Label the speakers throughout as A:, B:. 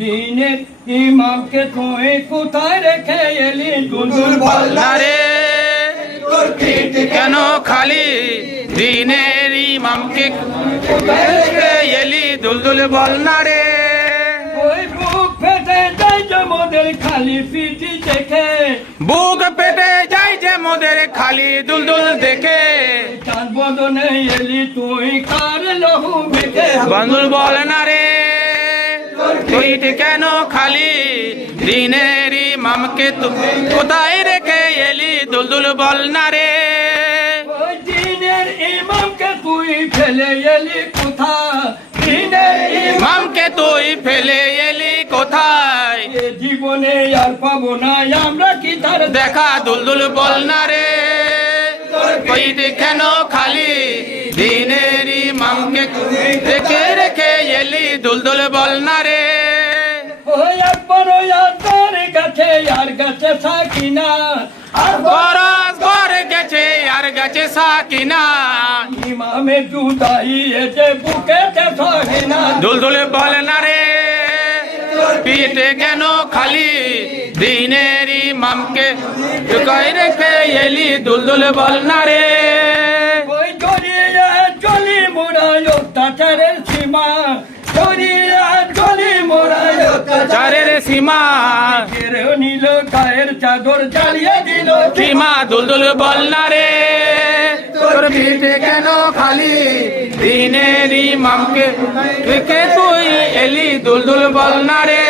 A: দিনের ইমামকে তুই কোথায় রেখে এলি? দুলদুল বল
B: না রে তোর পিঠ কেন খালি? দিনের ইমামকে রেখে এলি? দুলদুল বল না রে
A: ওই বুক ফেটে যাই যে মোদের খালি পিঠি দেখে।
B: বুক পেটে যাই যে মোদের খালি দুলদুল দেখে।
A: চাঁদ বদনে এলি তুই কার লহু
B: বন্ধুল বল না রে পিঠ কেন খালি? দিনের ইমামকে তুমি কোথায় রেখে এলি? দুলদুল বল না রে।
A: দিনের ইমামকে তুই ফেলে এলি কোথা দিনের ইমাম
B: ইমামকে তুই ফেলে এলি কোথায়?
A: জীবনে আর পাবো না আমরা কি তার
B: দেখা দুলদুল বল না রে। রেখে রেখে এলি দুলদুল বল না রে
A: ওই একবার ওই গাছে আর গাছে সাকিনা আর
B: গরজ ঘর গেছে আর গেছে সাকিনা
A: ইমামে জুদাই এসে বুকেতে সাকিনা
B: দুলদুল বল না রে পিঠ কেন খালি? দিনের ইমামকে ঢুকাই রেখে এলি দুলদুল বল না রে
A: ওই জড়িয়ে চলি মোরাই অত্যাচারের সীমা জড়িয়ে চলি
B: চারের সীমা।
A: কেড়ে নিল গায়ের চাদর জ্বালিয়ে দিল
B: সীমা। দুলদুল বল না রে তোর পিঠ কেন খালি? দিনের ইমামকে রেখে তুই এলি দুলদুল বল না রে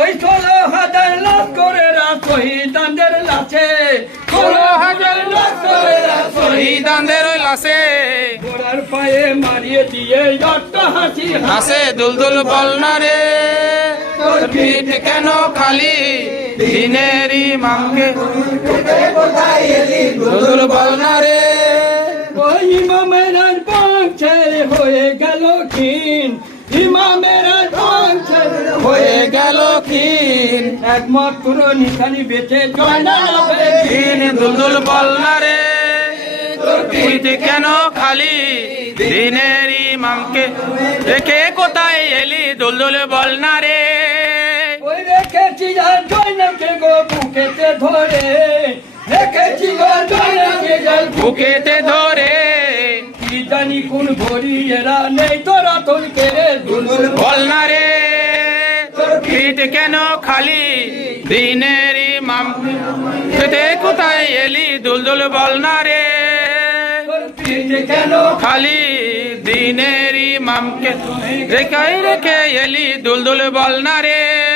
A: ওই ষোলো হাজার লাখ করে শহীদানদের লাশে।
B: ষোলো হাজার লাখ করে শহীদানদের লাশে
A: ঘোড়ার পায়ে মারিয়ে দিয়ে হাসি
B: হাসে। দুলদুল বল না রে। তোর পিঠ কেন খালি? দিনের ইমামকে দুলদুল। বল না রে।
A: ওই ইমামের আর বংশে হয়ে গেল ক্ষীণ। ইমামের
B: হয়ে গেল খিন
A: একমাত্র নিশানি বেঁচে জয়না
B: দিন দুলদুল বল না রে। কেন খালি? দিনের ইমামকে রেখে কোথায় এলি? দুলদুল বল না রে।
A: ওই রেখেছি আর জয়নাকে গো বুকেতে ধরে। রেখেছি গো
B: বুকেতে ধরে।
A: কি জানি কোন এরা নেই তোরা তোর কেড়ে। দুলুল
B: বল না রে। পিঠ কেন খালি? দিনের ইমাম কোথায় এলি? দুলদুল বল না রে। খালি দিনের ইমামকে রেখাই রেখে এলি দুলদুল বল না রে